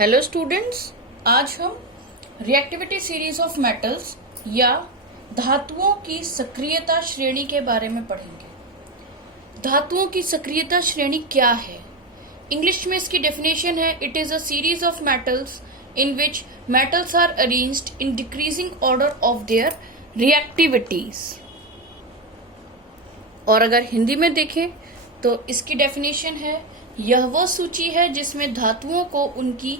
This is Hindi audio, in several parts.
हेलो स्टूडेंट्स, आज हम रिएक्टिविटी सीरीज ऑफ मेटल्स या धातुओं की सक्रियता श्रेणी के बारे में पढ़ेंगे। धातुओं की सक्रियता श्रेणी क्या है? इंग्लिश में इसकी डेफिनेशन है, it is a series of metals in which metals are arranged in decreasing order of their reactivities. और अगर हिंदी में देखें तो इसकी डेफिनेशन है, यह वह सूची है जिसमें धातुओं को उनकी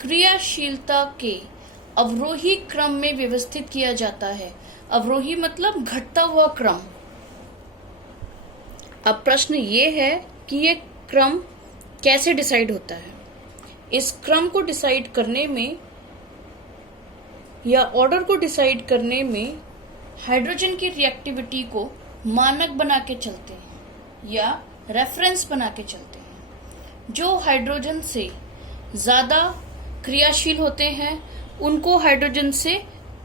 क्रियाशीलता के अवरोही क्रम में व्यवस्थित किया जाता है। अवरोही मतलब घटता हुआ क्रम। अब प्रश्न ये है कि ये क्रम कैसे डिसाइड होता है। इस क्रम को डिसाइड करने में या ऑर्डर को डिसाइड करने में हाइड्रोजन की रिएक्टिविटी को मानक बना के चलते हैं या रेफरेंस बना के चलते हैं। जो हाइड्रोजन से ज्यादा क्रियाशील होते हैं उनको हाइड्रोजन से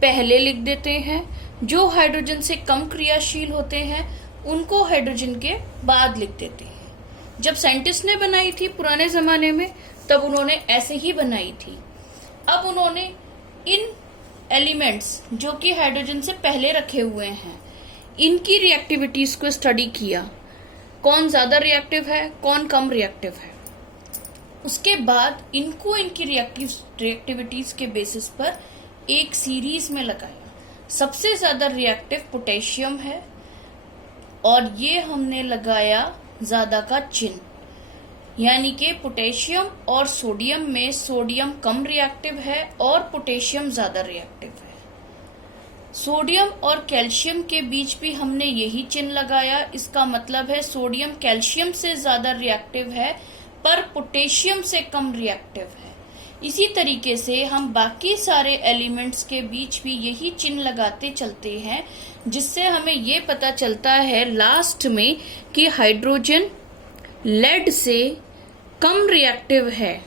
पहले लिख देते हैं, जो हाइड्रोजन से कम क्रियाशील होते हैं उनको हाइड्रोजन के बाद लिख देते हैं। जब साइंटिस्ट ने बनाई थी पुराने जमाने में, तब उन्होंने ऐसे ही बनाई थी। अब उन्होंने इन एलिमेंट्स जो कि हाइड्रोजन से पहले रखे हुए हैं, इनकी रिएक्टिविटीज को स्टडी किया, कौन ज्यादा रिएक्टिव है, कौन कम रिएक्टिव है। उसके बाद इनको इनकी रिएक्टिविटीज के बेसिस पर एक सीरीज में लगाया। सबसे ज्यादा रिएक्टिव पोटेशियम है और ये हमने लगाया ज्यादा का चिन्ह, यानी कि पोटेशियम और सोडियम में सोडियम कम रिएक्टिव है और पोटेशियम ज्यादा रिएक्टिव है। सोडियम और कैल्शियम के बीच भी हमने यही चिन्ह लगाया। इसका मतलब है सोडियम कैल्शियम से ज्यादा रिएक्टिव है पर पोटेशियम से कम रिएक्टिव है। इसी तरीके से हम बाकी सारे एलिमेंट्स के बीच भी यही चिन्ह लगाते चलते हैं, जिससे हमें ये पता चलता है लास्ट में कि हाइड्रोजन लेड से कम रिएक्टिव है,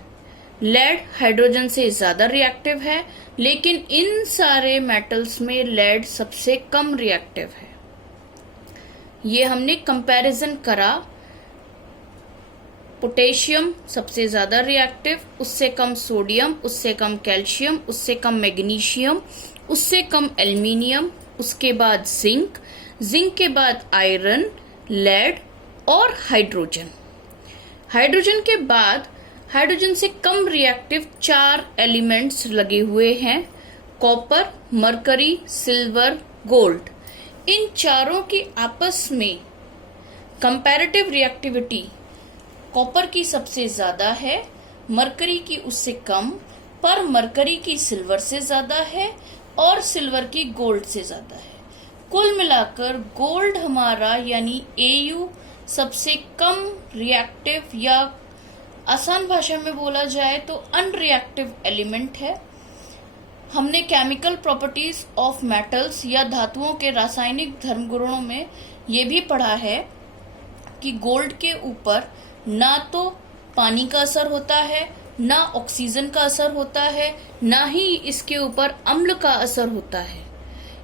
लेड हाइड्रोजन से ज्यादा रिएक्टिव है, लेकिन इन सारे मेटल्स में लेड सबसे कम रिएक्टिव है। ये हमने कंपैरिजन करा। पोटेशियम सबसे ज्यादा रिएक्टिव, उससे कम सोडियम, उससे कम कैल्शियम, उससे कम मैग्नीशियम, उससे कम एल्युमिनियम, उसके बाद जिंक, जिंक के बाद आयरन, लेड और हाइड्रोजन। हाइड्रोजन के बाद हाइड्रोजन से कम रिएक्टिव 4 एलिमेंट्स लगे हुए हैं, कॉपर, मरकरी, सिल्वर, गोल्ड। इन चारों की आपस में कंपैरेटिव रिएक्टिविटी कॉपर की सबसे ज्यादा है, मरकरी की उससे कम, पर मरकरी की सिल्वर से ज्यादा है और सिल्वर की गोल्ड से ज्यादा है। कुल मिलाकर गोल्ड हमारा यानी Au सबसे कम रिएक्टिव या आसान भाषा में बोला जाए तो अनरिएक्टिव एलिमेंट है। हमने केमिकल प्रॉपर्टीज ऑफ मेटल्स या धातुओं के रासायनिक धर्म गुणों में ये भी पढ़ा है कि गोल्ड के ऊपर ना तो पानी का असर होता है, ना ऑक्सीजन का असर होता है, ना ही इसके ऊपर अम्ल का असर होता है।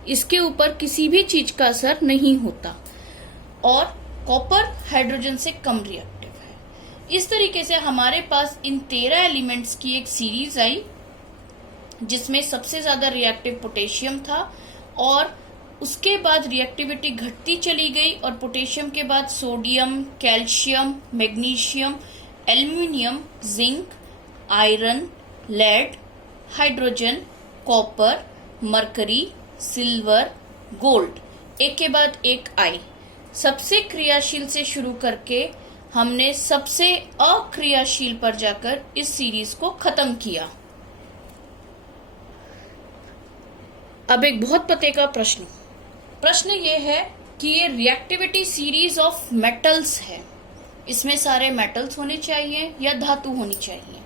इसके ऊपर किसी भी चीज का असर नहीं होता और कॉपर हाइड्रोजन से कम रिएक्टिव है। इस तरीके से हमारे पास इन 13 एलिमेंट्स की एक सीरीज आई, जिसमें सबसे ज्यादा रिएक्टिव पोटेशियम था और उसके बाद रिएक्टिविटी घटती चली गई और पोटेशियम के बाद sodium, calcium, magnesium, aluminium, zinc, iron, lead, hydrogen, copper, mercury, silver, gold, एक के बाद एक आई। सबसे क्रियाशील से शुरू करके हमने सबसे अक्रियाशील पर जाकर इस सीरीज को खत्म किया। अब एक बहुत पते का प्रश्न ये है कि ये रिएक्टिविटी सीरीज ऑफ मेटल्स है, इसमें सारे मेटल्स होने चाहिए या धातु होनी चाहिए,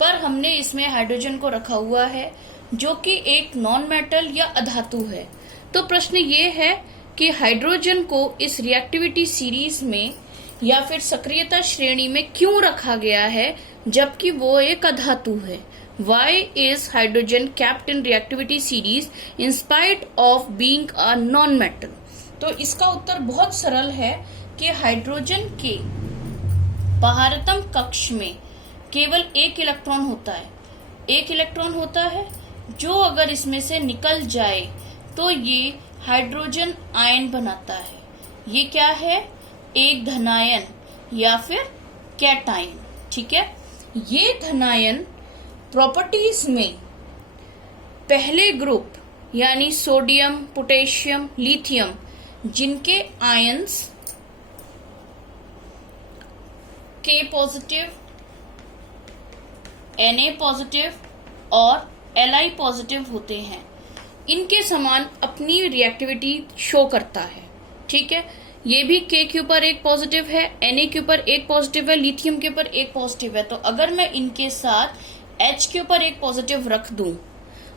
पर हमने इसमें हाइड्रोजन को रखा हुआ है जो कि एक नॉन मेटल या अधातु है। तो प्रश्न ये है कि हाइड्रोजन को इस रिएक्टिविटी सीरीज में या फिर सक्रियता श्रेणी में क्यों रखा गया है जबकि वो एक अधातु है। Why is hydrogen kept in reactivity series in spite of being a non-metal? तो इसका उत्तर बहुत सरल है कि हाइड्रोजन के बाहरतम कक्ष में केवल एक इलेक्ट्रॉन होता है, एक इलेक्ट्रॉन होता है, जो अगर इसमें से निकल जाए तो ये हाइड्रोजन आयन बनाता है। ये क्या है? एक धनायन या फिर कैटायन। ठीक है, ये धनायन प्रॉपर्टीज में पहले ग्रुप यानी सोडियम, पोटेशियम, लिथियम, जिनके ions K positive, Na positive और Li पॉजिटिव होते हैं, इनके समान अपनी रिएक्टिविटी शो करता है। ठीक है, ये भी K के ऊपर एक पॉजिटिव है, Na के ऊपर एक पॉजिटिव है, लिथियम के ऊपर एक पॉजिटिव है। तो अगर मैं इनके साथ H के ऊपर एक पॉजिटिव रख दूं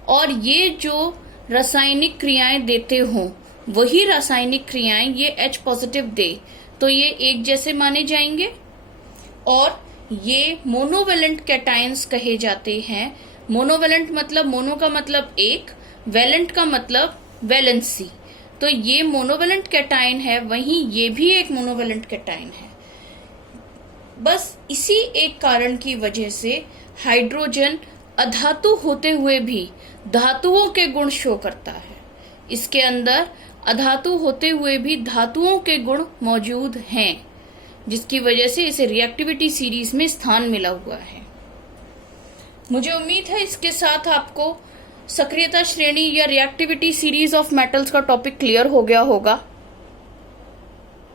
और ये जो रासायनिक क्रियाएं देते हों वही रासायनिक क्रियाएं ये H पॉजिटिव दे, तो ये एक जैसे माने जाएंगे और ये मोनोवेलेंट कैटायंस कहे जाते हैं। मोनोवेलेंट मतलब, मोनो का मतलब एक, वेलेंट का मतलब वैलेंसी। तो ये मोनोवेलेंट कैटायन है, वहीं ये भी एक मोनोवेलेंट कैटायन है। बस इसी एक कारण की वजह से हाइड्रोजन अधातु होते हुए भी धातुओं के गुण शो करता है। इसके अंदर अधातु होते हुए भी धातुओं के गुण मौजूद हैं, जिसकी वजह से इसे रिएक्टिविटी सीरीज में स्थान मिला हुआ है। मुझे उम्मीद है इसके साथ आपको सक्रियता श्रेणी या रिएक्टिविटी सीरीज ऑफ मेटल्स का टॉपिक क्लियर हो गया होगा।